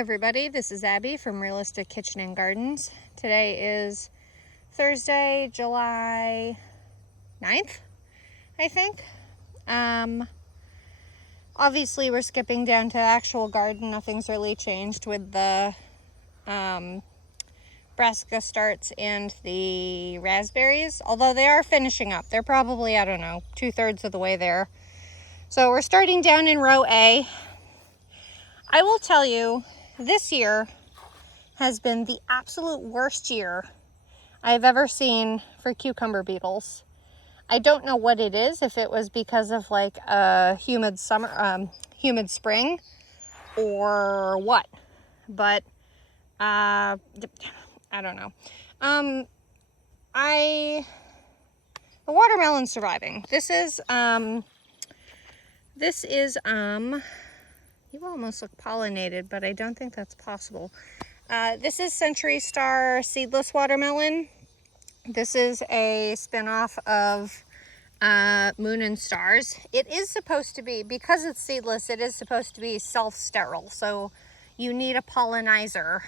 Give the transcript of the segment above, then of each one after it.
everybody, this is Abby from Realistic Kitchen and Gardens. Today is Thursday, July 9th, I think. Obviously we're skipping down to the actual garden. Nothing's really changed with the brassica starts and the raspberries, although they are finishing up. They're probably, I don't know, 2/3 of the way there. So we're starting down in row A. I will tell you, this year has been the absolute worst year I've ever seen for cucumber beetles. I don't know what it is, if it was because of like a humid summer, humid spring, or what, but I don't know. The watermelon's surviving. This is you almost look pollinated, but I don't think that's possible. This is Century Star seedless watermelon. This is a spin-off of Moon and Stars. It is supposed to be, because it's seedless, it is supposed to be self-sterile. So you need a pollinizer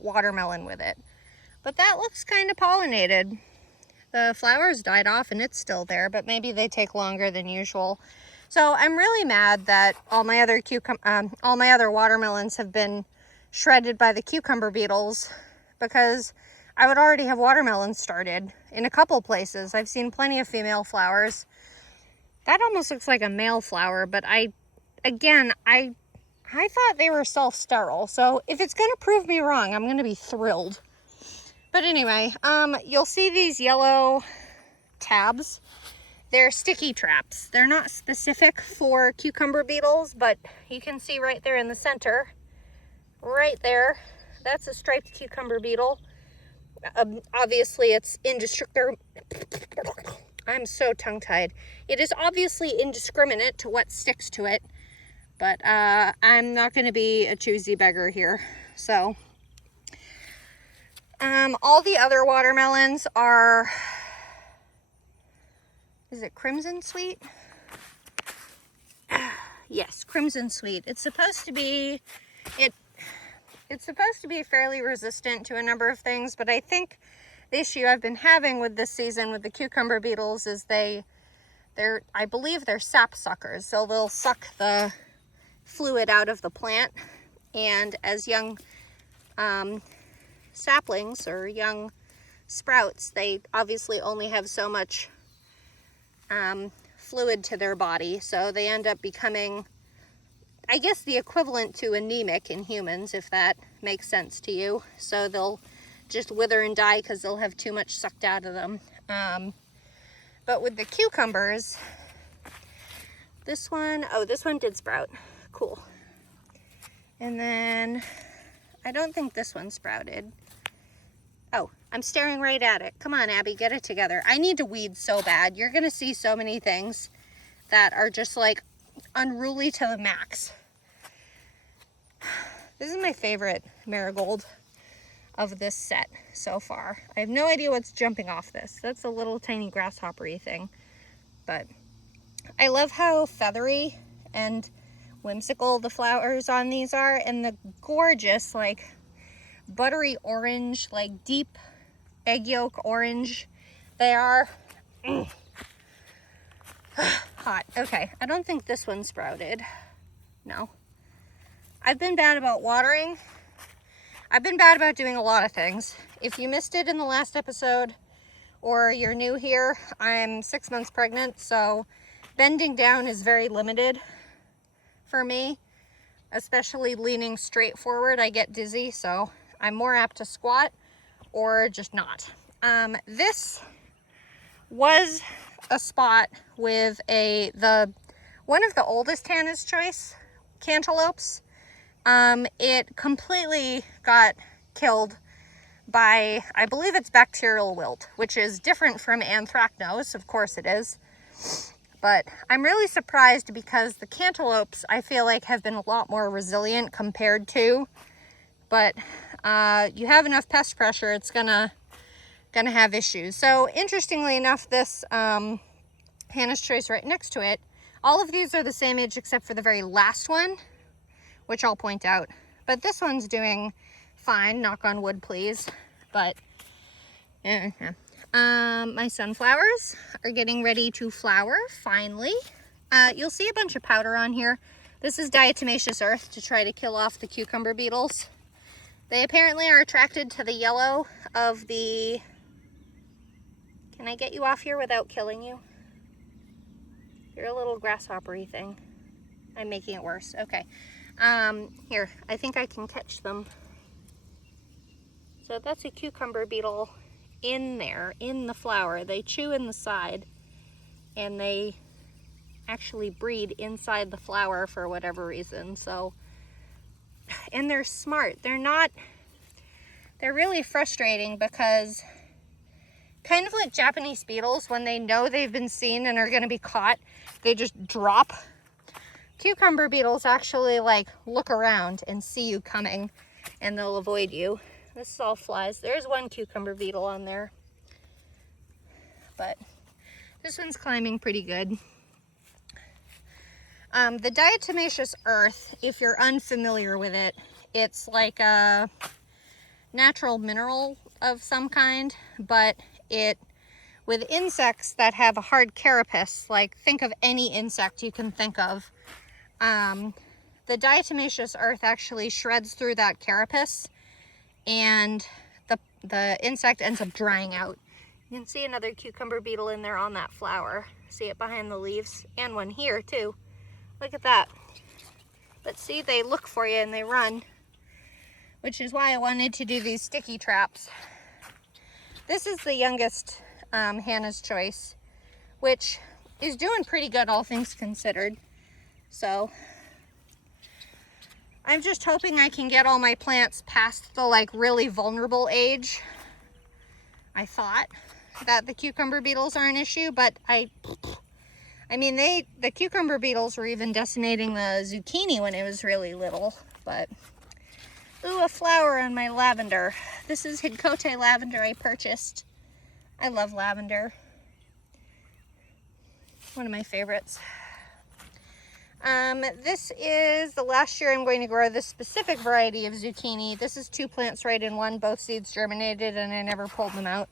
watermelon with it. But that looks kind of pollinated. The flowers died off and it's still there, but maybe they take longer than usual. So I'm really mad that all my other watermelons have been shredded by the cucumber beetles, because I would already have watermelons started in a couple places. I've seen plenty of female flowers. That almost looks like a male flower, but I thought they were self-sterile. So if it's going to prove me wrong, I'm going to be thrilled. But anyway, you'll see these yellow tabs. They're sticky traps. They're not specific for cucumber beetles, but you can see right there in the center, right there, that's a striped cucumber beetle. Obviously it's I'm so tongue-tied. It is obviously indiscriminate to what sticks to it, but I'm not going to be a choosy beggar here. So all the other watermelons are, is it Crimson Sweet? Yes, Crimson Sweet. It's supposed to be, it's supposed to be fairly resistant to a number of things, but I think the issue I've been having with this season with the cucumber beetles is I believe they're sap suckers. So they'll suck the fluid out of the plant, and as young saplings or young sprouts, they obviously only have so much fluid to their body, so they end up becoming, I guess, the equivalent to anemic in humans, if that makes sense to you. So they'll just wither and die because they'll have too much sucked out of them. But with the cucumbers, this one did sprout. Cool. And then I don't think this one sprouted. Oh, I'm staring right at it. Come on, Abby, get it together. I need to weed so bad. You're going to see so many things that are just like unruly to the max. This is my favorite marigold of this set so far. I have no idea what's jumping off this. That's a little tiny grasshopper-y thing. But I love how feathery and whimsical the flowers on these are, and the gorgeous, like, buttery orange, like deep egg yolk orange they are. Hot. Okay, I don't think this one sprouted. No. I've been bad about watering. I've been bad about doing a lot of things. If you missed it in the last episode, or you're new here, I'm 6 months pregnant, so bending down is very limited for me, especially leaning straight forward. I get dizzy, so I'm more apt to squat or just not. This was a spot with one of the oldest Hannah's Choice cantaloupes. It completely got killed by, I believe it's bacterial wilt, which is different from anthracnose. Of course it is. But I'm really surprised, because the cantaloupes, I feel like, have been a lot more resilient compared to, but you have enough pest pressure, it's gonna have issues. So interestingly enough, this Hannah's Choice right next to it, all of these are the same age except for the very last one, which I'll point out. but this one's doing fine, knock on wood please. But my sunflowers are getting ready to flower finally. You'll see a bunch of powder on here. This is diatomaceous earth to try to kill off the cucumber beetles. They apparently are attracted to the yellow of the... Can I get you off here without killing you? You're a little grasshopper-y thing. I'm making it worse. Okay. Here, I think I can catch them. So that's a cucumber beetle in there, in the flower. They chew in the side, and they actually breed inside the flower for whatever reason. So, and they're smart. They're really frustrating because kind of like Japanese beetles, when they know they've been seen and are going to be caught, they just drop. Cucumber beetles actually like look around and see you coming, and they'll avoid you. This is all flies. There's one cucumber beetle on there, but this one's climbing pretty good. The diatomaceous earth, if you're unfamiliar with it, it's like a natural mineral of some kind, but with insects that have a hard carapace, like think of any insect you can think of, the diatomaceous earth actually shreds through that carapace, and the insect ends up drying out. You can see another cucumber beetle in there on that flower. See it behind the leaves, and one here too. Look at that. But see, they look for you and they run, which is why I wanted to do these sticky traps. This is the youngest Hannah's Choice, which is doing pretty good, all things considered. So I'm just hoping I can get all my plants past the like really vulnerable age. I thought that the cucumber beetles are an issue, but I mean, the cucumber beetles were even decimating the zucchini when it was really little. But ooh, a flower on my lavender. This is Hidcote lavender I purchased. I love lavender. One of my favorites. This is the last year I'm going to grow this specific variety of zucchini. This is 2 plants right in one. Both seeds germinated and I never pulled them out.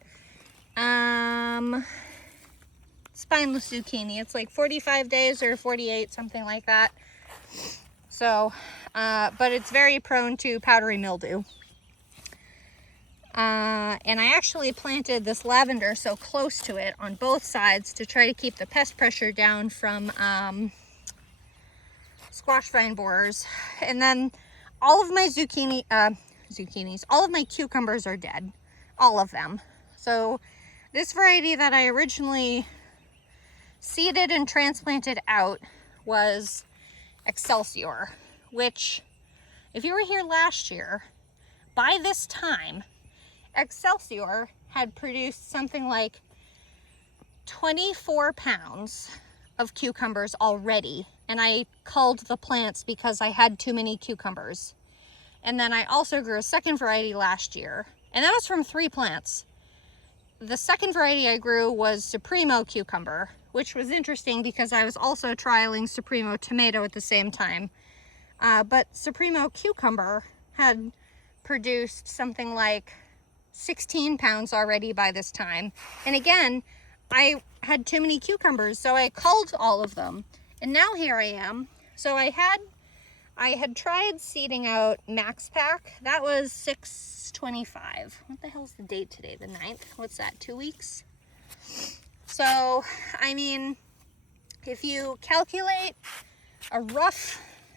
Spineless zucchini. It's like 45 days or 48, something like that. So, but it's very prone to powdery mildew. And I actually planted this lavender so close to it on both sides to try to keep the pest pressure down from squash vine borers. And then all of my zucchinis, all of my cucumbers are dead. All of them. So this variety that I originally seeded and transplanted out was Excelsior, which, if you were here last year, by this time, Excelsior had produced something like 24 pounds of cucumbers already, and I culled the plants because I had too many cucumbers. And then I also grew a second variety last year, and that was from 3 plants. The second variety I grew was Supremo cucumber, which was interesting because I was also trialing Supremo tomato at the same time. But Supremo cucumber had produced something like 16 pounds already by this time. And again, I had too many cucumbers, so I culled all of them. And now here I am. So I had tried seeding out Max Pack. That was $6.25. What the hell's the date today? The 9th? What's that, 2 weeks? So, I mean, if you calculate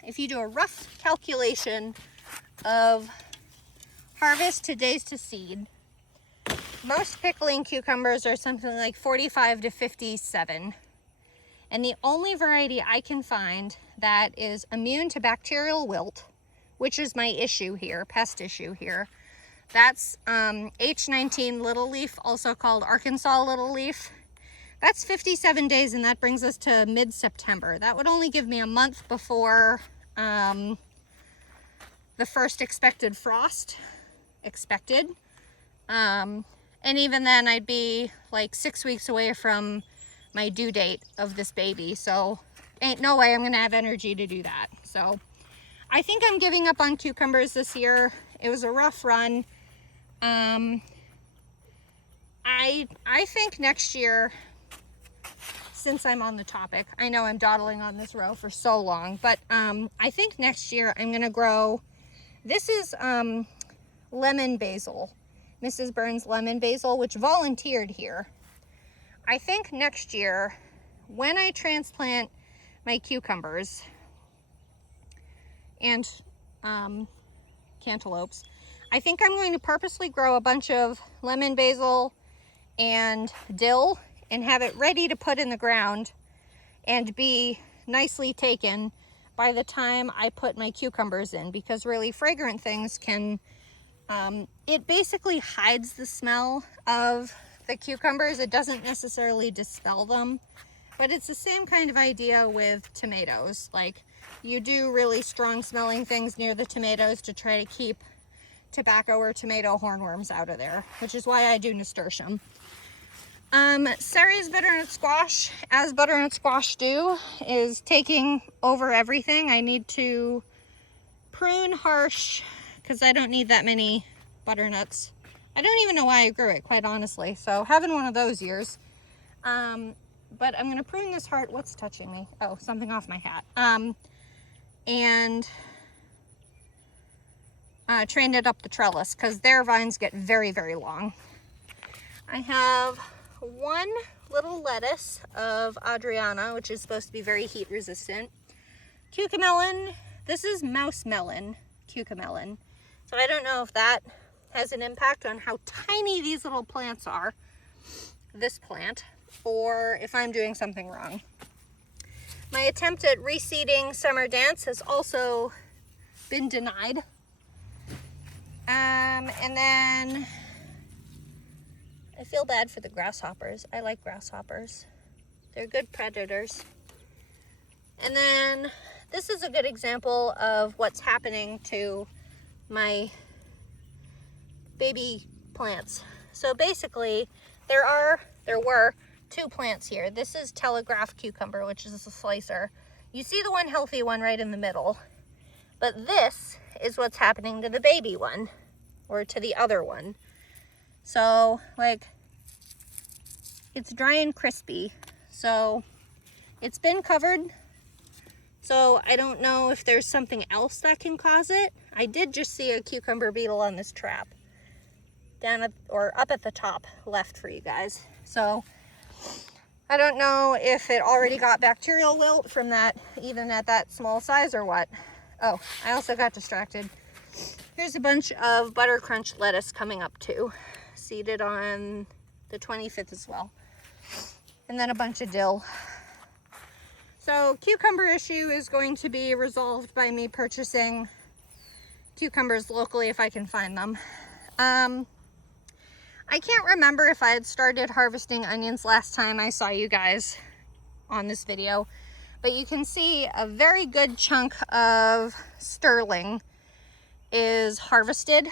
if you do a rough calculation of harvest to days to seed, most pickling cucumbers are something like 45 to 57. And the only variety I can find that is immune to bacterial wilt, which is my issue here, pest issue here, that's H19 little leaf, also called Arkansas little leaf. That's 57 days, and that brings us to mid-September. That would only give me a month before the first expected frost. And even then I'd be like 6 weeks away from my due date of this baby. So ain't no way I'm gonna have energy to do that. So I think I'm giving up on cucumbers this year. It was a rough run. I think next year, since I'm on the topic, I know I'm dawdling on this row for so long, but I think next year I'm gonna grow, this is lemon basil, Mrs. Burns lemon basil, which volunteered here. I think next year, when I transplant my cucumbers and cantaloupes, I think I'm going to purposely grow a bunch of lemon basil and dill and have it ready to put in the ground and be nicely taken by the time I put my cucumbers in, because really fragrant things can, it basically hides the smell of the cucumbers. It doesn't necessarily dispel them, but it's the same kind of idea with tomatoes. Like, you do really strong smelling things near the tomatoes to try to keep tobacco or tomato hornworms out of there, which is why I do nasturtium. Ceres butternut squash, as butternut squash do, is taking over everything. I need to prune harsh because I don't need that many butternuts. I don't even know why I grew it, quite honestly. So having one of those years. But I'm going to prune this heart. What's touching me? Oh, something off my hat. And trained it up the trellis because their vines get very, very long. I have one little lettuce of Adriana, which is supposed to be very heat resistant. Cucamelon. This is mouse melon cucamelon. So I don't know if that has an impact on how tiny these little plants are, this plant, or if I'm doing something wrong. My attempt at reseeding Summer Dance has also been denied. And then I feel bad for the grasshoppers. I like grasshoppers. They're good predators. And then this is a good example of what's happening to my baby plants. So basically, there were two plants here. This is telegraph cucumber, which is a slicer. You see the one healthy one right in the middle. But this is what's happening to the baby one, or to the other one. So, like, it's dry and crispy. So, it's been covered. So, I don't know if there's something else that can cause it. I did just see a cucumber beetle on this trap. Down at, or up at the top left for you guys. So, I don't know if it already got bacterial wilt from that, even at that small size, or what. Oh, I also got distracted. Here's a bunch of butter crunch lettuce coming up too, seeded on the 25th as well. And then a bunch of dill. So cucumber issue is going to be resolved by me purchasing cucumbers locally if I can find them. I can't remember if I had started harvesting onions last time I saw you guys on this video, but you can see a very good chunk of sterling is harvested.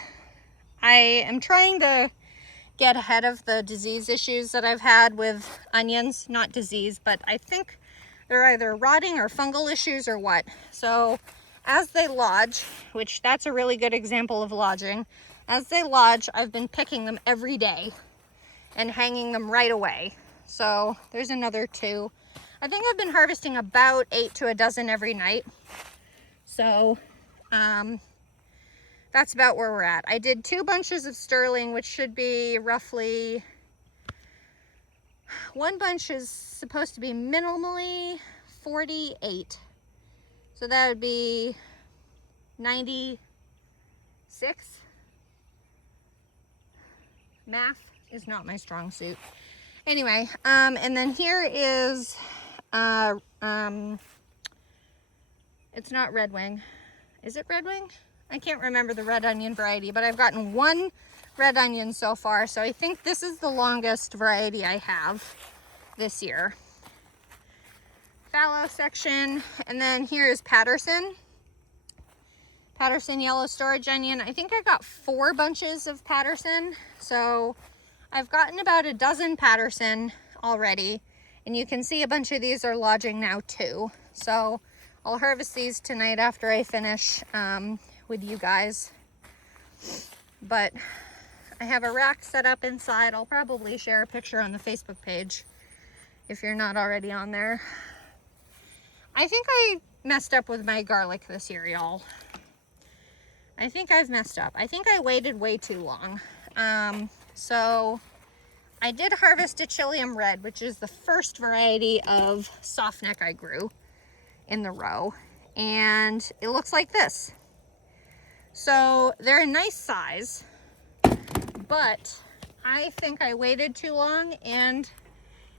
I am trying to get ahead of the disease issues that I've had with onions. Not disease, but I think they're either rotting or fungal issues or what. So as they lodge, which that's a really good example of lodging, as they lodge, I've been picking them every day and hanging them right away. So there's another 2. I think I've been harvesting about 8 to a dozen every night. So that's about where we're at. I did 2 bunches of sterling, which should be roughly, one bunch is supposed to be minimally 48. So that would be 96. Math is not my strong suit. Anyway, and then here is, it's not red wing. Is it red wing? I can't remember the red onion variety, but I've gotten 1 red onion so far. So I think this is the longest variety I have this year. Fallow section. And then here is Patterson. Patterson yellow storage onion. I think I got 4 bunches of Patterson. So I've gotten about a dozen Patterson already. And you can see a bunch of these are lodging now too. So I'll harvest these tonight after I finish with you guys. But I have a rack set up inside. I'll probably share a picture on the Facebook page if you're not already on there. I think I messed up with my garlic this year, y'all. I think I've messed up. I think I waited way too long. So I did harvest a Chilium Red, which is the first variety of softneck I grew in the row. And it looks like this. So they're a nice size, but I think I waited too long, and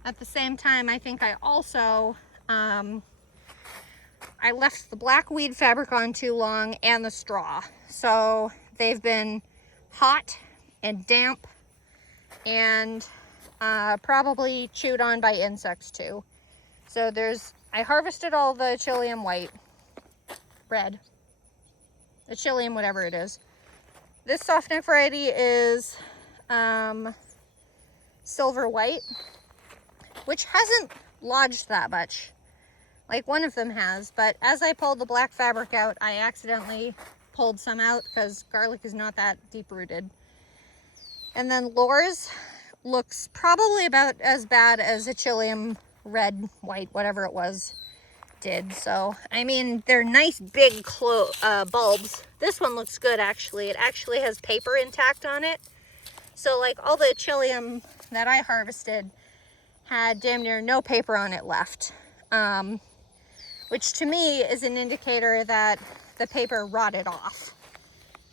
at the same time, I think I also, I left the black weed fabric on too long and the straw. So they've been hot and damp and probably chewed on by insects too. So I harvested all the Chilium red, the Chilium whatever it is. This softneck variety is silver white, which hasn't lodged that much. Like one of them has, but as I pulled the black fabric out, I accidentally pulled some out because garlic is not that deep rooted. And then Lore's looks probably about as bad as a Chilium red, white, whatever it was, did. So, I mean, they're nice big bulbs. This one looks good actually. It actually has paper intact on it. So like all the Chilium that I harvested had damn near no paper on it left. Which to me is an indicator that the paper rotted off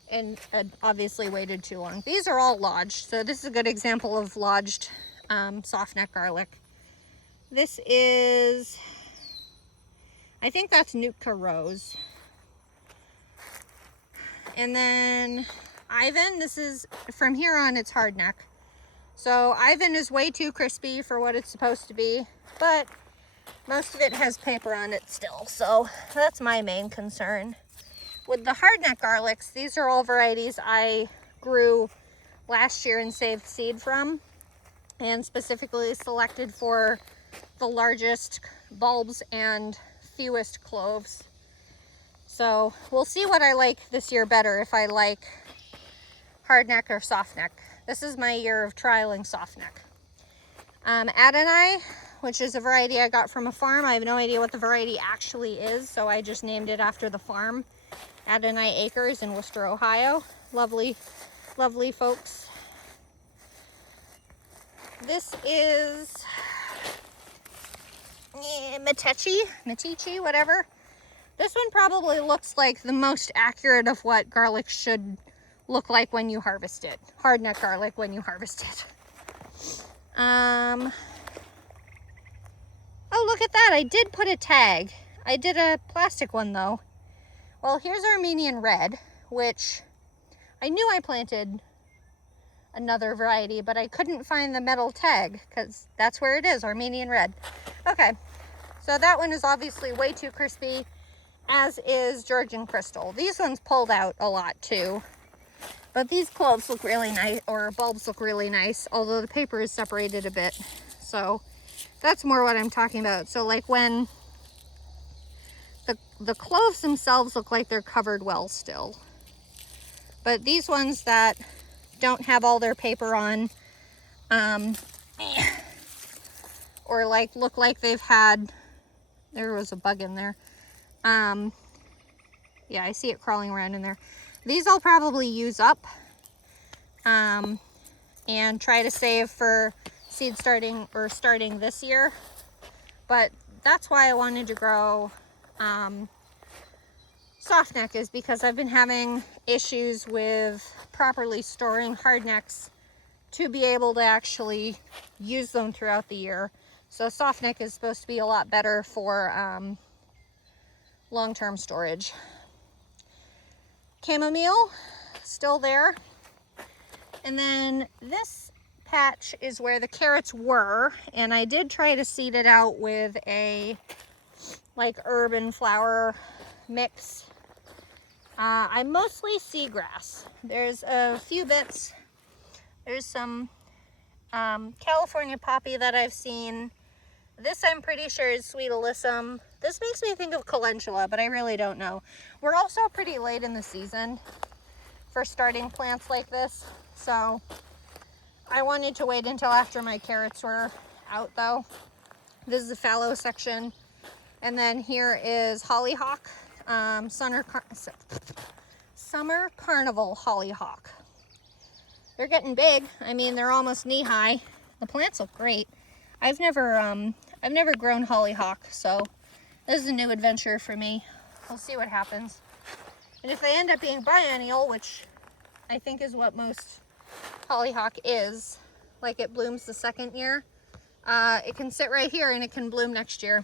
and obviously waited too long. These are all lodged, so this is a good example of lodged softneck garlic. This is, I think that's Nootka Rose. And then Ivan, this is, from here on it's hardneck. So Ivan is way too crispy for what it's supposed to be, but most of it has paper on it still, so that's my main concern. With the hardneck garlics, these are all varieties I grew last year and saved seed from, and specifically selected for the largest bulbs and fewest cloves. So we'll see what I like this year better, if I like hardneck or softneck. This is my year of trialing softneck. Adonai, which is a variety I got from a farm. I have no idea what the variety actually is, so I just named it after the farm. Adonai Acres in Worcester, Ohio. Lovely, lovely folks. This is Metici, whatever. This one probably looks like the most accurate of what garlic should look like when you harvest it. Hardneck garlic when you harvest it. Oh, look at that. I did put a tag. I did a plastic one though. Well, here's Armenian Red, which I knew I planted another variety, but I couldn't find the metal tag because that's where it is, Armenian Red. Okay, so that one is obviously way too crispy, as is Georgian Crystal. These ones pulled out a lot too, but these cloves look really nice, or bulbs look really nice, although the paper is separated a bit. So that's more what I'm talking about. So like when the cloves themselves look like they're covered well still. But these ones that don't have all their paper on, or like look like they've had, there was a bug in there. Yeah, I see it crawling around in there. These I'll probably use up and try to save for seed starting this year. But that's why I wanted to grow softneck, is because I've been having issues with properly storing hardnecks to be able to actually use them throughout the year. So softneck is supposed to be a lot better for long-term storage. Chamomile, still there. And then this patch is where the carrots were, and I did try to seed it out with a like herb and flower mix. I mostly seagrass. There's a few bits. There's some California poppy that I've seen, This I'm pretty sure is sweet alyssum. This makes me think of calendula, but I really don't know. We're also pretty late in the season for starting plants like this, so I wanted to wait until after my carrots were out though. This is the fallow section. And then here is hollyhock, summer carnival hollyhock. They're getting big. I mean, they're almost knee-high. The plants look great. I've never grown hollyhock, so this is a new adventure for me. We'll see what happens. And if they end up being biennial, which I think is what most hollyhock is, like it blooms the second year, it can sit right here and it can bloom next year.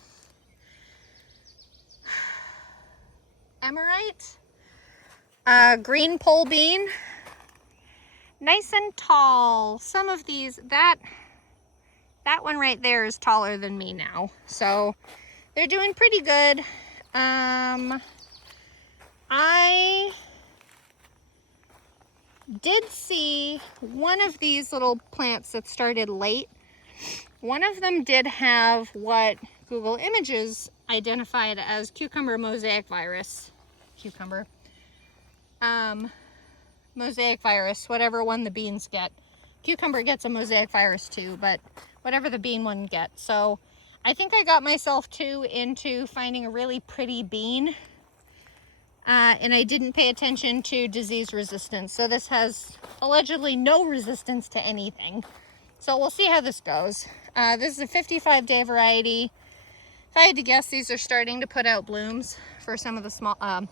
Emerite, green pole bean, nice and tall. Some of these, that one right there is taller than me now, so they're doing pretty good. I did see one of these little plants that started late. One of them did have what Google Images identified as cucumber mosaic virus. Mosaic virus, whatever one the beans get. Cucumber gets a mosaic virus too, but whatever the bean one gets. So I think I got myself too into finding a really pretty bean, and I didn't pay attention to disease resistance. So this has allegedly no resistance to anything. So we'll see how this goes. This is a 55-day variety. If I had to guess, these are starting to put out blooms for some of the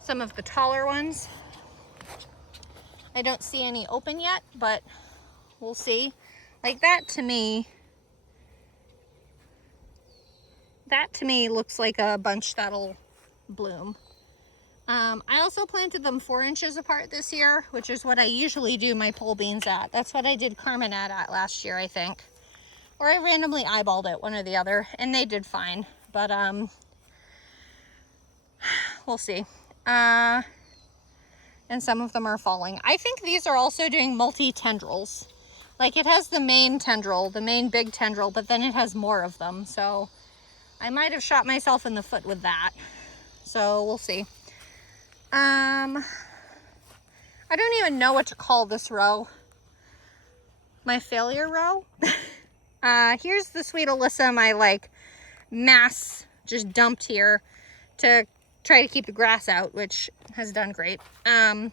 some of the taller ones. I don't see any open yet, but we'll see. Like that to me looks like a bunch that'll bloom. I also planted them 4 inches apart this year, which is what I usually do my pole beans at. That's what I did Carmenette at last year, I think. Or I randomly eyeballed it, one or the other, and they did fine. But we'll see. And some of them are falling. I think these are also doing multi-tendrils. Like it has the main tendril, the main big tendril, but then it has more of them. So I might have shot myself in the foot with that. So we'll see. I don't even know what to call this row. My failure row. Here's the sweet alyssum I like mass just dumped here to try to keep the grass out, which has done great. The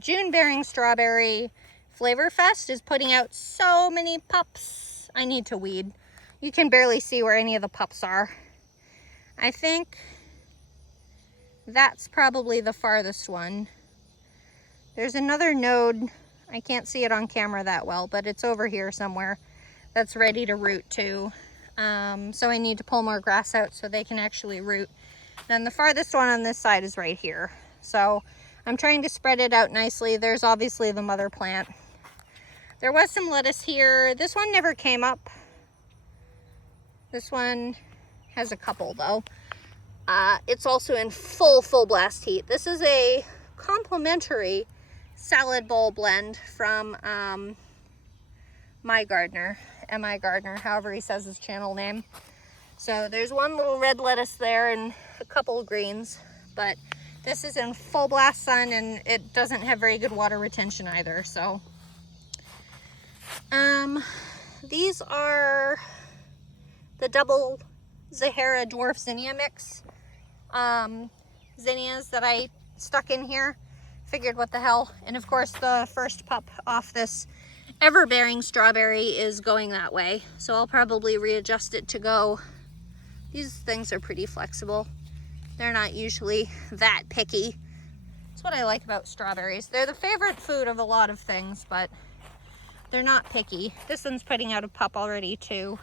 June bearing strawberry Flavor Fest is putting out so many pups. I need to weed. You can barely see where any of the pups are. I think that's probably the farthest one. There's another node, I can't see it on camera that well, but it's over here somewhere, that's ready to root too. So I need to pull more grass out so they can actually root. Then the farthest one on this side is right here. So I'm trying to spread it out nicely. There's obviously the mother plant. There was some lettuce here. This one never came up. This one has a couple though. It's also in full blast heat. This is a complimentary salad bowl blend from My Gardener, M.I. Gardener, however he says his channel name. So there's one little red lettuce there and a couple of greens, but this is in full blast sun and it doesn't have very good water retention either. So these are the double Zahara dwarf zinnia mix zinnias that I stuck in here. Figured what the hell. And of course the first pup off this ever-bearing strawberry is going that way, so I'll probably readjust it to go. These things are pretty flexible. They're not usually that picky. That's what I like about strawberries. They're the favorite food of a lot of things, but they're not picky. This one's putting out a pup already too.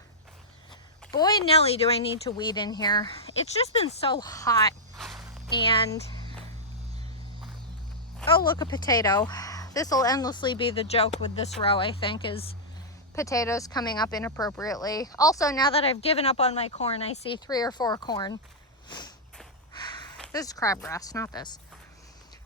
Boy Nelly, do I need to weed in here. It's just been so hot. And oh, look, a potato. This will endlessly be the joke with this row, I think, is potatoes coming up inappropriately. Also, now that I've given up on my corn, I see 3 or 4 corn. This is crabgrass, not this.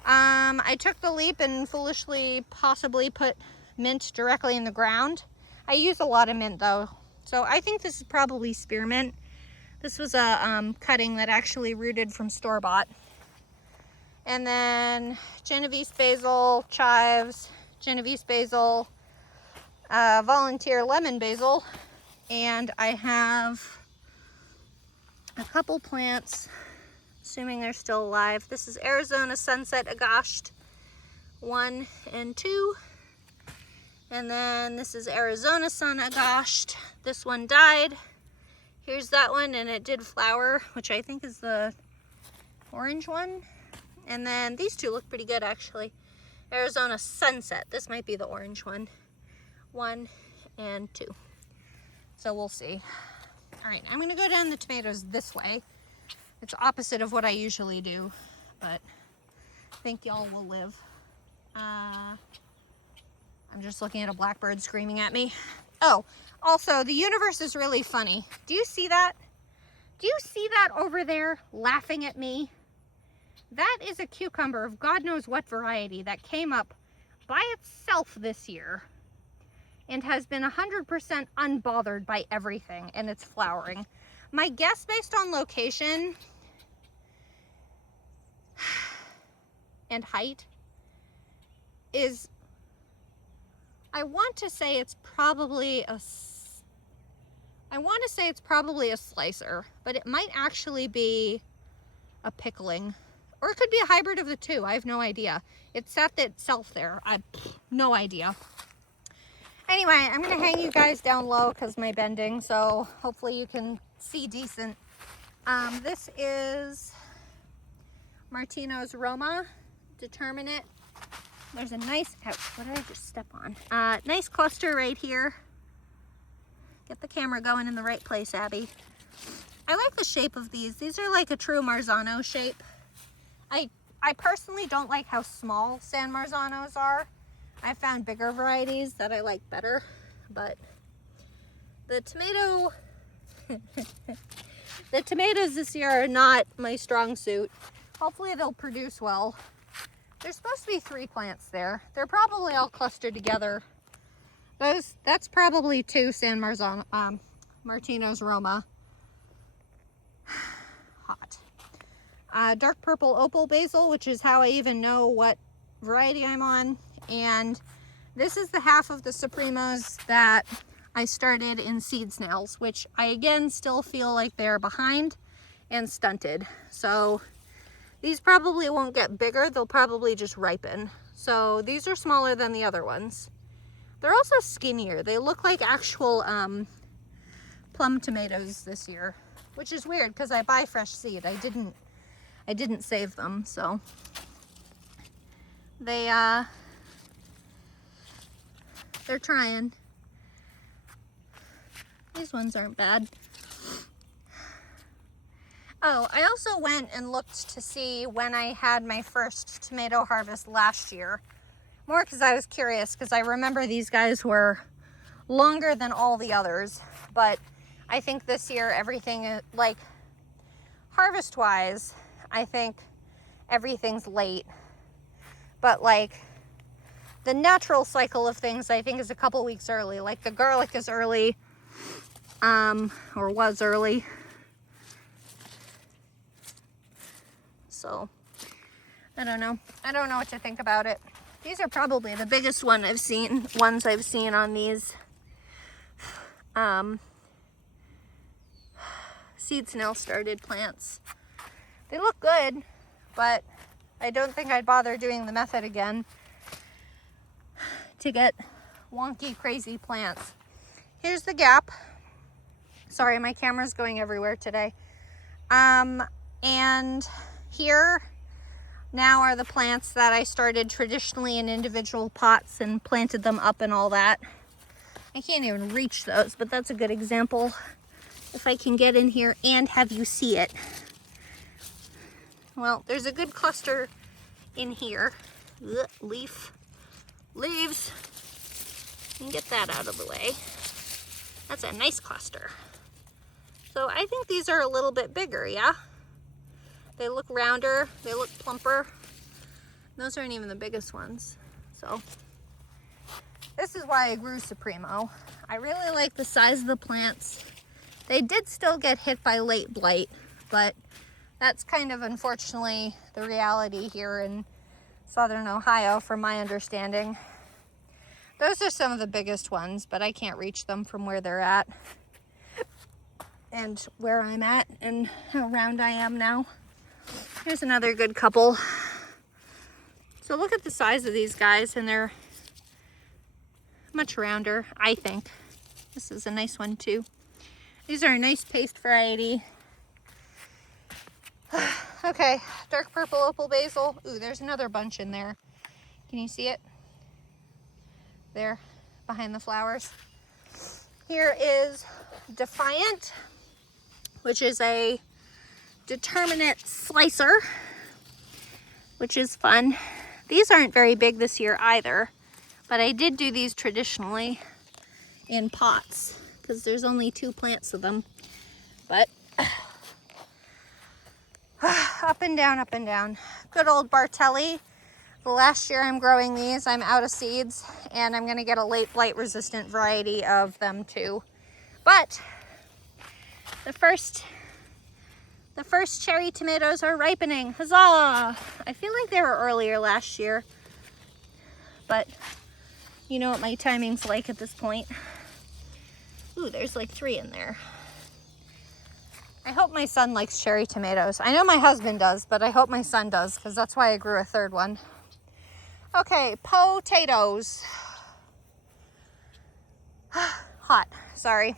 I took the leap and foolishly possibly put mint directly in the ground. I use a lot of mint though. So I think this is probably spearmint. This was a cutting that actually rooted from store-bought. And then Genovese basil, chives, Genovese basil, volunteer lemon basil, and I have a couple plants, assuming they're still alive. This is Arizona Sunset Agoshed 1 and 2. And then this is Arizona Sun Agoshed. This one died. Here's that one, and it did flower, which I think is the orange one. And then these two look pretty good, actually. Arizona Sunset. This might be the orange one. 1 and 2. So we'll see. All right, I'm gonna go down the tomatoes this way. It's opposite of what I usually do, but I think y'all will live. I'm just looking at a blackbird screaming at me. Oh, also, the universe is really funny. Do you see that? Do you see that over there laughing at me? That is a cucumber of God knows what variety that came up by itself this year and has been 100% unbothered by everything, and it's flowering. My guess based on location and height is, I want to say it's probably a slicer, but it might actually be a pickling, or it could be a hybrid of the two. I have no idea. It sat itself there. No idea. Anyway, I'm gonna hang you guys down low because my bending, so hopefully you can see decent. This is Martino's Roma, Determinate. There's a nice, ouch, what did I just step on? Nice cluster right here. Get the camera going in the right place, Abby. I like the shape of these. These are like a true Marzano shape. I personally don't like how small San Marzanos are. I found bigger varieties that I like better, but the tomatoes this year are not my strong suit. Hopefully they'll produce well. There's supposed to be 3 plants there. They're probably all clustered together. That's probably 2 San Marzano, Martino's Roma. Hot. Dark purple opal basil, which is how I even know what variety I'm on. And this is the half of the Supremos that I started in seed snails, which I again still feel like they're behind and stunted. So these probably won't get bigger, they'll probably just ripen. So these are smaller than the other ones. They're also skinnier. They look like actual plum tomatoes this year, which is weird because I buy fresh seed. I didn't save them, so they're trying. These ones aren't bad. Oh, I also went and looked to see when I had my first tomato harvest last year. More because I was curious, because I remember these guys were longer than all the others. But I think this year everything, like harvest-wise, I think everything's late. But like the natural cycle of things, I think is a couple weeks early. Like the garlic is early, or was early. So I don't know what to think about it. These are probably the biggest ones I've seen on these seed snail started plants. They look good, but I don't think I'd bother doing the method again to get wonky, crazy plants. Here's the gap. Sorry, my camera's going everywhere today. And here now are the plants that I started traditionally in individual pots and planted them up and all that. I can't even reach those, but that's a good example. If I can get in here and have you see it. Well, there's a good cluster in here. Ugh, leaves. And get that out of the way. That's a nice cluster. So I think these are a little bit bigger, yeah? They look rounder, they look plumper. Those aren't even the biggest ones. So This is why I grew Supremo. I really like the size of the plants. They did still get hit by late blight, but that's kind of unfortunately the reality here in Southern Ohio from my understanding. Those are some of the biggest ones, but I can't reach them from where they're at and where I'm at and how round I am now. Here's another good couple. So look at the size of these guys, and they're much rounder, I think. This is a nice one too. These are a nice paste variety. Okay, dark purple opal basil. Ooh, there's another bunch in there. Can you see it? There, behind the flowers. Here is Defiant, which is a determinate slicer, which is fun. These aren't very big this year either, but I did do these traditionally in pots because there's only 2 plants of them. But up and down, up and down. Good old Bartelli. The last year I'm growing these, I'm out of seeds, and I'm gonna get a late blight resistant variety of them too. But the first cherry tomatoes are ripening. Huzzah! I feel like they were earlier last year, but you know what my timing's like at this point. Ooh, there's like 3 in there. I hope my son likes cherry tomatoes. I know my husband does, but I hope my son does, because that's why I grew a 3rd one. Okay, potatoes. Hot, sorry.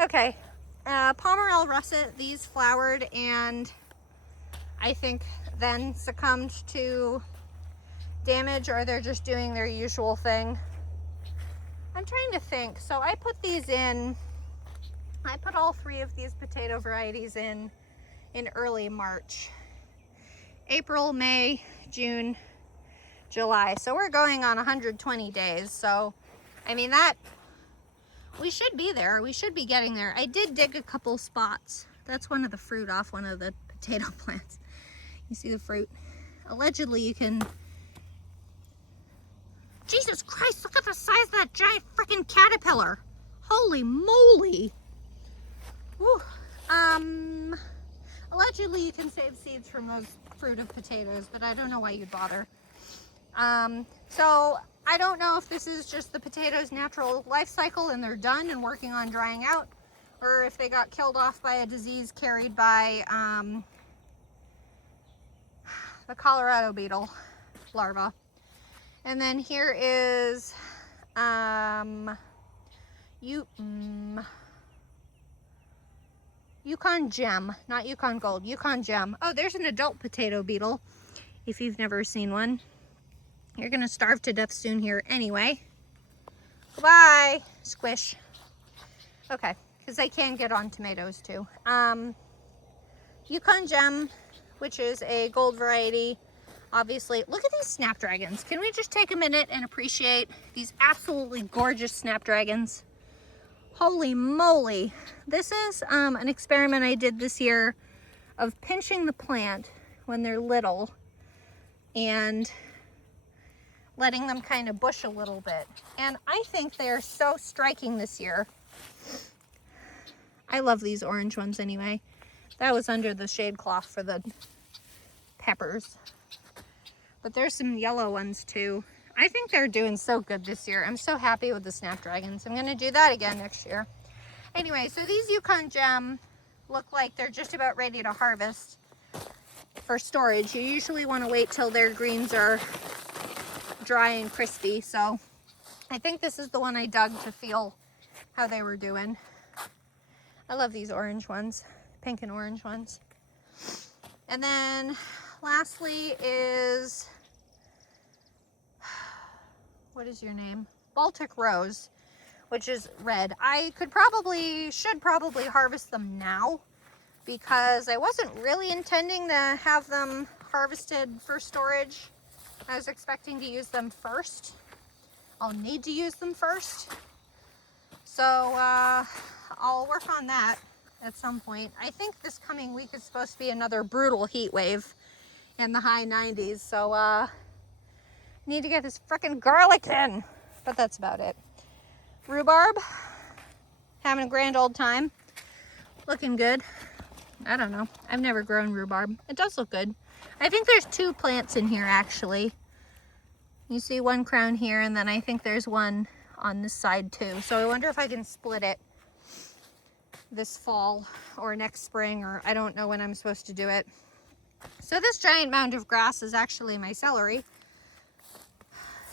Okay, Pomerelle russet, these flowered and I think then succumbed to damage, or they're just doing their usual thing. I'm trying to think. So I put these in, I put all 3 of these potato varieties in early March. April, May, June, July. So we're going on 120 days. So, I mean, that, we should be there. We should be getting there. I did dig a couple spots. That's one of the fruit off one of the potato plants. You see the fruit? Allegedly you can, Jesus Christ, look at the size of that giant freaking caterpillar. Holy moly. Whew. Allegedly you can save seeds from those fruit of potatoes, but I don't know why you'd bother. So I don't know if this is just the potato's natural life cycle and they're done and working on drying out, or if they got killed off by a disease carried by the Colorado beetle larva. And then here is Yukon Gem, not Yukon Gold, Yukon Gem. Oh, there's an adult potato beetle. If you've never seen one, you're gonna starve to death soon here anyway. Goodbye, squish. Okay, because they can get on tomatoes too. Yukon Gem, which is a gold variety. Obviously, look at these snapdragons. Can we just take a minute and appreciate these absolutely gorgeous snapdragons? Holy moly. This is an experiment I did this year of pinching the plant when they're little and letting them kind of bush a little bit. And I think they're so striking this year. I love these orange ones anyway. That was under the shade cloth for the peppers. But there's some yellow ones too. I think they're doing so good this year. I'm so happy with the snapdragons. I'm gonna do that again next year. Anyway, so these Yukon Gem look like they're just about ready to harvest for storage. You usually want to wait till their greens are dry and crispy. So I think this is the one I dug to feel how they were doing. I love these orange ones, pink and orange ones. And then lastly is, what is your name? Baltic Rose, which is red. I should probably harvest them now because I wasn't really intending to have them harvested for storage. I was expecting to use them first. I'll need to use them first. So I'll work on that at some point. I think this coming week is supposed to be another brutal heat wave in the high 90s. So need to get this frickin' garlic in. but that's about it. Rhubarb, having a grand old time. Looking good. I don't know. I've never grown rhubarb. It does look good. I think there's 2 plants in here actually. You see one crown here, and then I think there's one on this side too. So I wonder if I can split it this fall or next spring, or I don't know when I'm supposed to do it. So this giant mound of grass is actually my celery.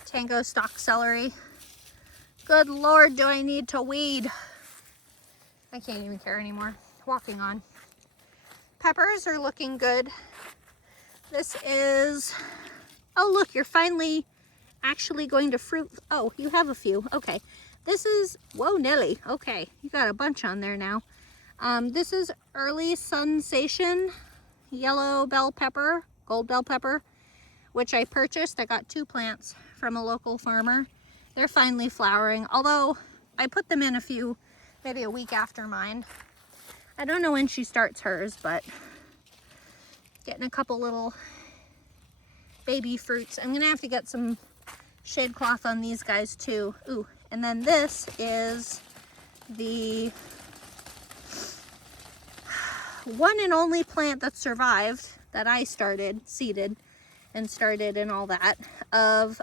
Tango stock celery. Good Lord, do I need to weed? I can't even care anymore. Walking on. Peppers are looking good. This is, oh look, you're finally actually going to fruit. Oh, you have a few. Okay. This is, whoa Nelly. Okay, you got a bunch on there now. This is Early Sensation yellow bell pepper, gold bell pepper, which I purchased. I got 2 plants from a local farmer. They're finally flowering, although I put them in maybe a week after mine. I don't know when she starts hers, but getting a couple little baby fruits. I'm gonna have to get some shade cloth on these guys too. Ooh, and then this is the one and only plant that survived that I seeded and all that, of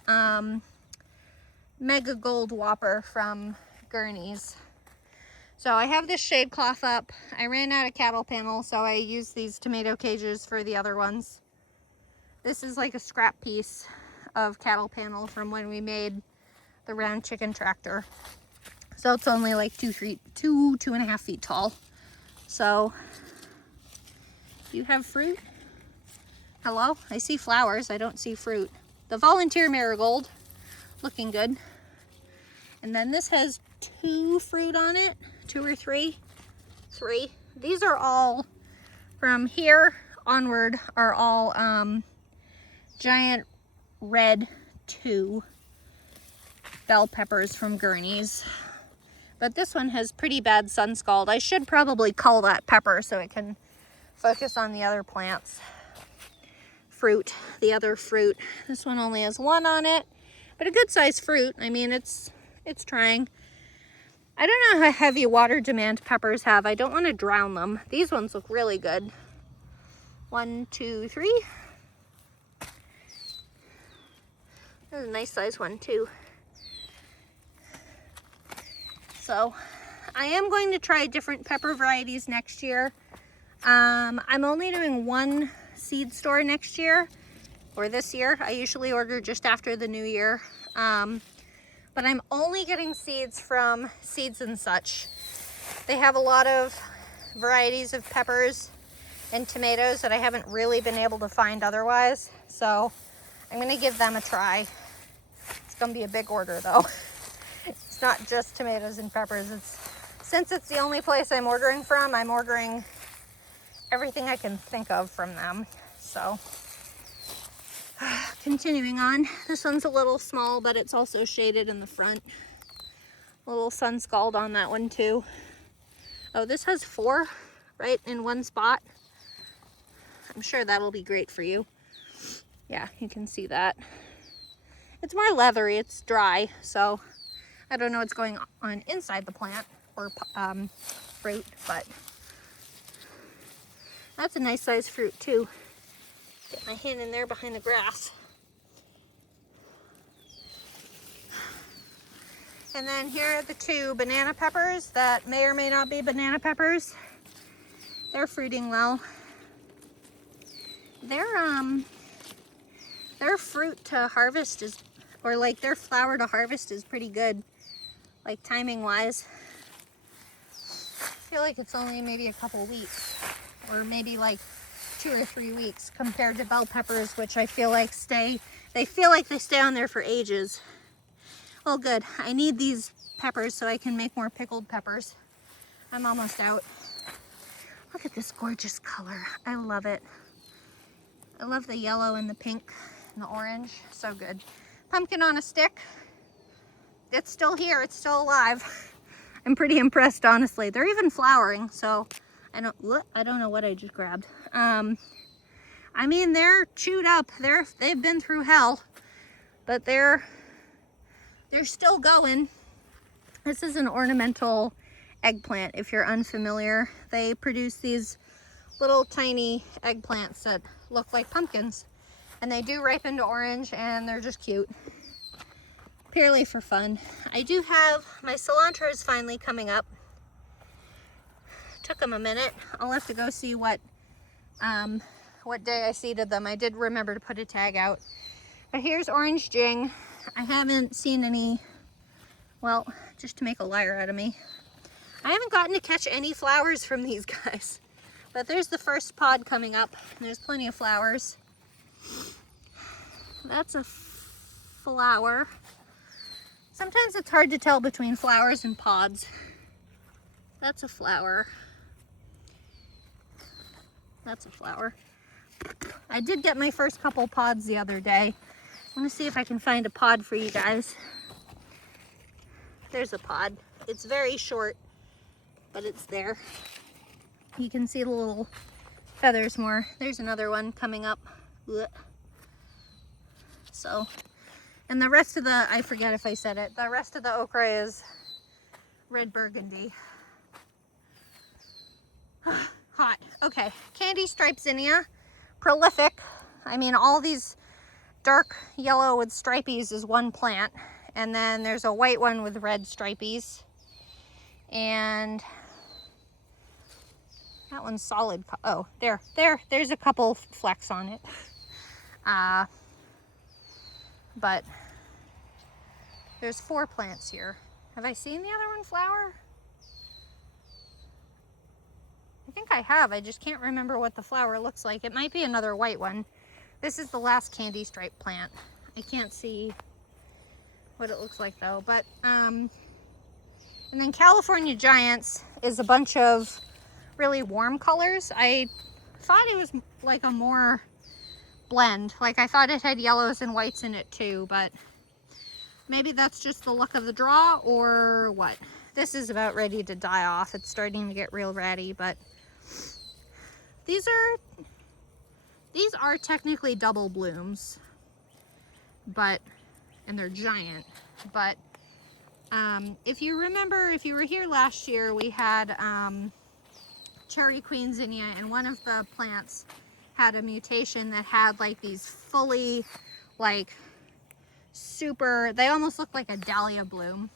Mega Gold Whopper from Gurney's. So I have this shade cloth up. I ran out of cattle panel, so I used these tomato cages for the other ones. This is like a scrap piece of cattle panel from when we made the round chicken tractor. So it's only like 2.5 feet tall. So you have fruit? Hello? I see flowers. I don't see fruit. The volunteer marigold, looking good. And then this has 2 fruit on it. 2 or 3? 3. These are all, from here onward, are all giant red 2 bell peppers from Gurney's. But this one has pretty bad sun scald. I should probably cull that pepper so it can focus on the other plants. Fruit, the other fruit. This one only has 1 on it, but a good sized fruit. I mean, it's trying. I don't know how heavy water demand peppers have. I don't want to drown them. These ones look really good. 1, 2, 3. This is a nice size one too. So I am going to try different pepper varieties next year. I'm only doing 1 seed store next year, or this year. I usually order just after the new year. But I'm only getting seeds from Seeds and Such. They have a lot of varieties of peppers and tomatoes that I haven't really been able to find otherwise. So I'm gonna give them a try. It's gonna be a big order though. It's not just tomatoes and peppers. Since it's the only place I'm ordering from, I'm ordering everything I can think of from them. So continuing on, this one's a little small, but it's also shaded in the front. A little sun scald on that one too. Oh, this has 4 right in one spot. I'm sure that'll be great for you. Yeah, you can see that. It's more leathery, it's dry, so I don't know what's going on inside the plant or fruit, but that's a nice size fruit too. Get my hand in there behind the grass. And then here are the 2 banana peppers that may or may not be banana peppers. They're fruiting well. Their fruit to harvest is, or like their flower to harvest is pretty good, like timing wise. I feel like it's only maybe a couple weeks, or maybe like 2 or 3 weeks compared to bell peppers, which I feel like they stay on there for ages. Well, good. I need these peppers so I can make more pickled peppers. I'm almost out. Look at this gorgeous color. I love it. I love the yellow and the pink and the orange. So good. Pumpkin on a stick. It's still here. It's still alive. I'm pretty impressed, honestly. They're even flowering, so I don't know what I just grabbed. I mean, they're chewed up. They've been through hell, but they're they're still going. This is an ornamental eggplant, if you're unfamiliar. They produce these little tiny eggplants that look like pumpkins. And they do ripen to orange, and they're just cute. Purely for fun. I do have, my cilantro is finally coming up. Took them a minute. I'll have to go see what day I seeded them. I did remember to put a tag out. But here's orange jing. I haven't seen any, well, just to make a liar out of me, I haven't gotten to catch any flowers from these guys. But there's the first pod coming up. There's plenty of flowers. That's a flower. Sometimes it's hard to tell between flowers and pods. That's a flower. That's a flower. I did get my first couple pods the other day. I want to see if I can find a pod for you guys. There's a pod. It's very short, but it's there. You can see the little feathers more. There's another one coming up. Blech. So, and the rest of the, I forget if I said it, the rest of the okra is red burgundy. Hot. Okay, candy striped zinnia, prolific. I mean, all these dark yellow with stripies is one plant. And then there's a white one with red stripies. And that one's solid. Oh, there's a couple flecks on it. But there's 4 plants here. Have I seen the other one flower? I think I have. I just can't remember what the flower looks like. It might be another white one. This is the last candy stripe plant. I can't see what it looks like though. But and then California Giants is a bunch of really warm colors. I thought it was like a more blend. Like I thought it had yellows and whites in it too, but maybe that's just the look of the draw or what. This is about ready to die off. It's starting to get real ratty, but these are technically double blooms, but, and they're giant, but if you remember, if you were here last year, we had cherry queen zinnia, and one of the plants had a mutation that had like these fully like super, they almost looked like a dahlia bloom.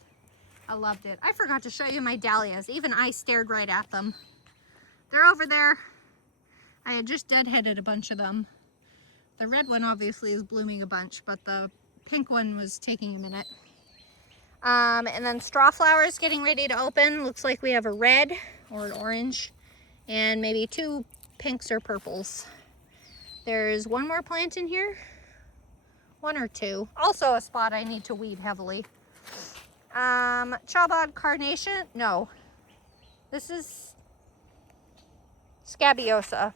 I loved it. I forgot to show you my dahlias. Even I stared right at them. They're over there. I had just deadheaded a bunch of them. The red one obviously is blooming a bunch, but the pink one was taking a minute. And then straw flowers getting ready to open. Looks like we have a red or an orange and maybe 2 pinks or purples. There's one more plant in here. 1 or 2. Also a spot I need to weed heavily. Chabad carnation. No. This is scabiosa.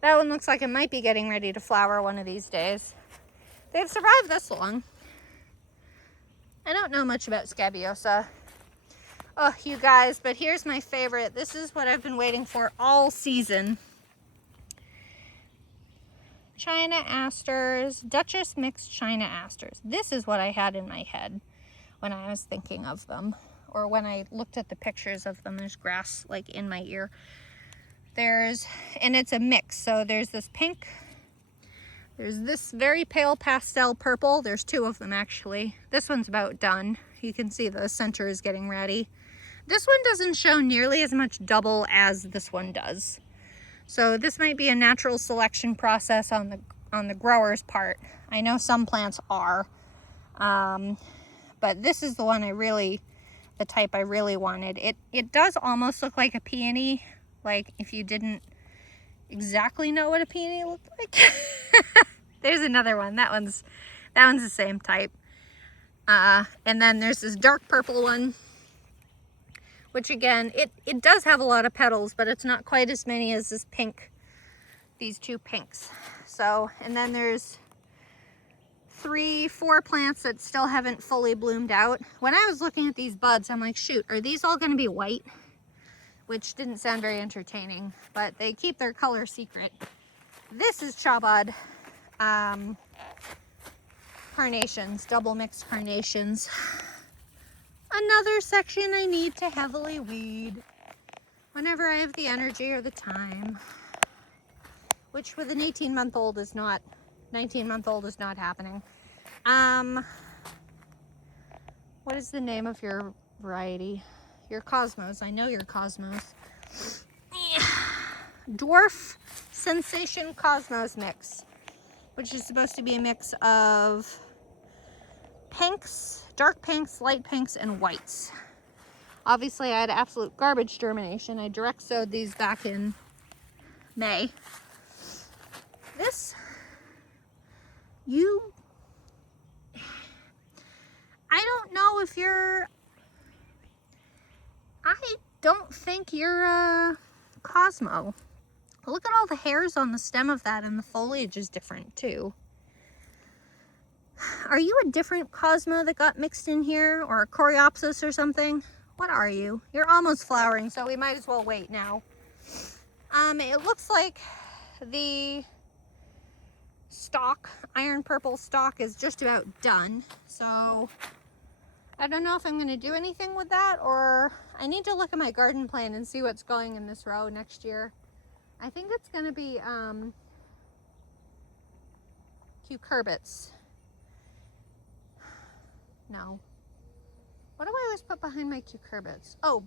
That one looks like it might be getting ready to flower one of these days. They've survived this long. I don't know much about scabiosa. Oh, you guys, but here's my favorite. This is what I've been waiting for all season. China asters, Duchess mixed China asters. This is what I had in my head when I was thinking of them, or when I looked at the pictures of them. There's grass like in my ear. And it's a mix. So there's this pink, there's this very pale pastel purple. There's 2 of them actually. This one's about done. You can see the center is getting ratty. This one doesn't show nearly as much double as this one does. So this might be a natural selection process on the grower's part. I know some plants are, but this is the one the type I really wanted. It does almost look like a peony, like if you didn't exactly know what a peony looked like. There's another one. That one's the same type. And then there's this dark purple one, which again, it does have a lot of petals, but it's not quite as many as this pink, these 2 pinks. So, and then there's 3, 4 plants that still haven't fully bloomed out. When I was looking at these buds, I'm like, shoot, are these all gonna be white? Which didn't sound very entertaining, but they keep their color secret. This is Chabad. carnations, double mixed carnations. Another section I need to heavily weed whenever I have the energy or the time, which with an 18-month-old is not, 19-month-old is not happening. What is the name of your variety? Your Cosmos. I know your Cosmos. Dwarf Sensation Cosmos mix, which is supposed to be a mix of pinks, dark pinks, light pinks, and whites. Obviously, I had absolute garbage germination. I direct sowed these back in May. This, I don't know if you're, I don't think you're a Cosmo. Look at all the hairs on the stem of that, and the foliage is different too. Are you a different Cosmo that got mixed in here, or a Coreopsis or something? What are you? You're almost flowering, so we might as well wait now. It looks like the stalk, iron purple stalk, is just about done. So I don't know if I'm going to do anything with that, or I need to look at my garden plan and see what's going in this row next year. I think it's going to be cucurbits. No. What do I always put behind my cucurbits? Oh,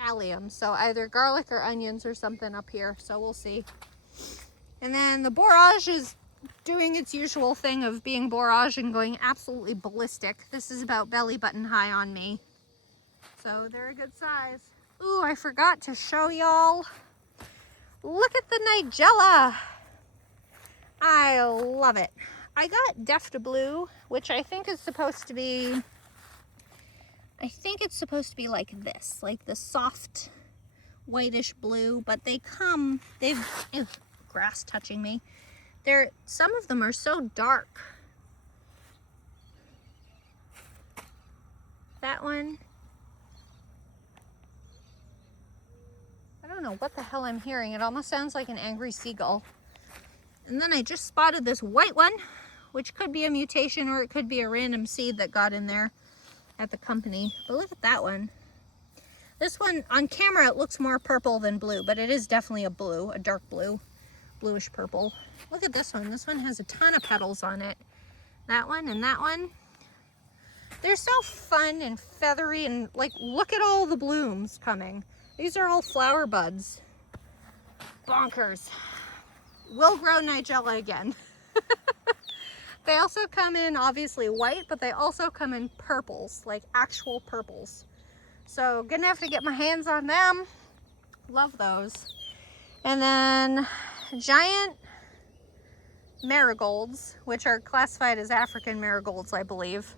alliums. So either garlic or onions or something up here. So we'll see. And then the borage is doing its usual thing of being borage and going absolutely ballistic. This is about belly button high on me. So they're a good size. Ooh, I forgot to show y'all. Look at the Nigella. I love it. I got Deft Blue, which I think is supposed to be, like this, like the soft whitish blue, but they've, grass touching me. Some of them are so dark. That one, I don't know what the hell I'm hearing. It almost sounds like an angry seagull. And then I just spotted this white one, which could be a mutation or it could be a random seed that got in there at the company. But look at that one. This one, on camera, it looks more purple than blue, but it is definitely a blue, a dark blue, bluish purple. Look at this one. This one has a ton of petals on it. That one and that one. They're so fun and feathery, and like, look at all the blooms coming. These are all flower buds. Bonkers. Will grow Nigella again. They also come in obviously white, but they also come in purples, like actual purples. So gonna have to get my hands on them. Love those. And then giant marigolds, which are classified as African marigolds, I believe.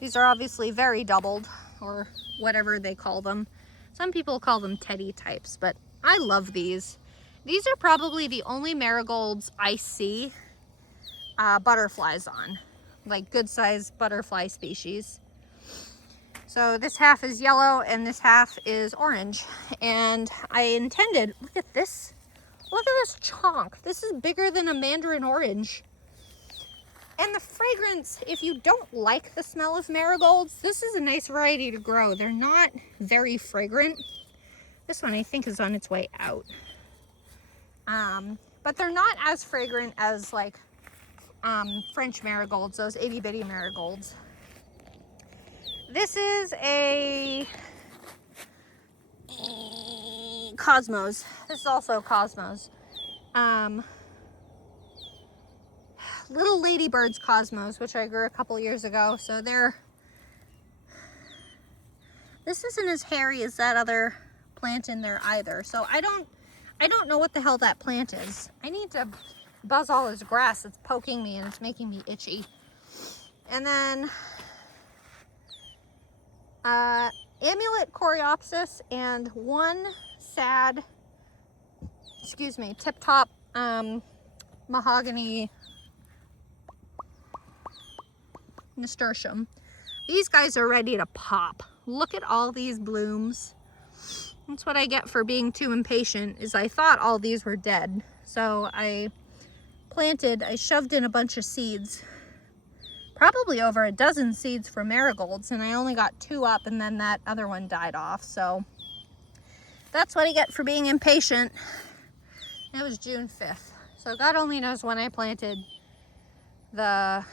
These are obviously very doubled, or whatever they call them. Some people call them teddy types, but I love these. These are probably the only marigolds I see butterflies on, like good sized butterfly species. So this half is yellow and this half is orange. And I intended, look at this chonk. This is bigger than a mandarin orange. And the fragrance, if you don't like the smell of marigolds, this is a nice variety to grow. They're not very fragrant. This one I think is on its way out. But they're not as fragrant as like French marigolds, those itty bitty marigolds. This is a Cosmos. This is also Cosmos. Little Ladybirds Cosmos, which I grew a couple years ago. So this isn't as hairy as that other plant in there either. So I don't know what the hell that plant is. I need to buzz all this grass. It's poking me and it's making me itchy. And then Amulet Coreopsis and one sad, tip top mahogany nasturtium. These guys are ready to pop. Look at all these blooms. That's what I get for being too impatient, is I thought all these were dead. So I planted, I shoved in a bunch of seeds. Probably over a dozen seeds for marigolds, and I only got 2 up, and then that other one died off. So that's what I get for being impatient. It was June 5th. So God only knows when I planted the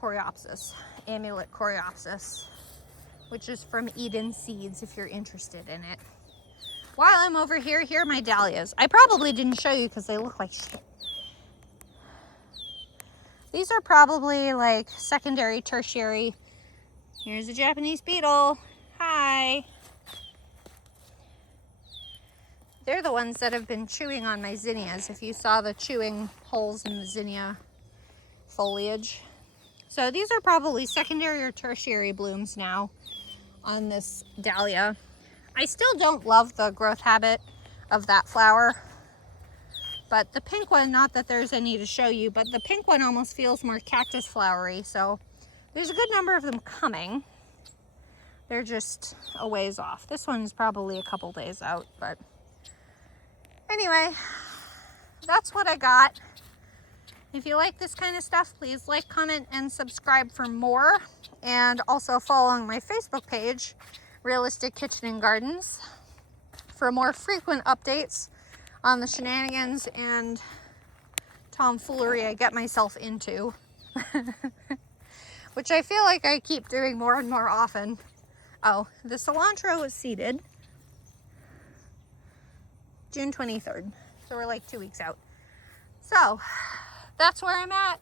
coreopsis, amulet coreopsis, which is from Eden Seeds if you're interested in it. While I'm over here, here are my dahlias. I probably didn't show you because they look like shit. These are probably like secondary, tertiary. Here's a Japanese beetle. Hi. They're the ones that have been chewing on my zinnias. If you saw the chewing holes in the zinnia foliage. So these are probably secondary or tertiary blooms now on this dahlia. I still don't love the growth habit of that flower. But the pink one, not that there's any to show you, but the pink one almost feels more cactus flowery. So there's a good number of them coming. They're just a ways off. This one's probably a couple days out, but anyway, that's what I got. If you like this kind of stuff, please like, comment, and subscribe for more. And also follow my Facebook page, Realistic Kitchen and Gardens, for more frequent updates on the shenanigans and tomfoolery I get myself into. Which I feel like I keep doing more and more often. Oh, the cilantro was seeded June 23rd. So we're like 2 weeks out. So that's where I'm at.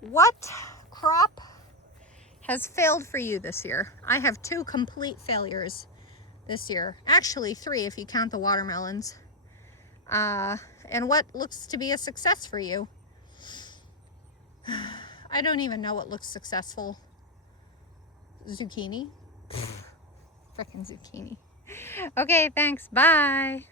What crop has failed for you this year? I have 2 complete failures this year. Actually 3 if you count the watermelons. And what looks to be a success for you? I don't even know what looks successful. Zucchini? Frickin' zucchini. Okay, thanks. Bye.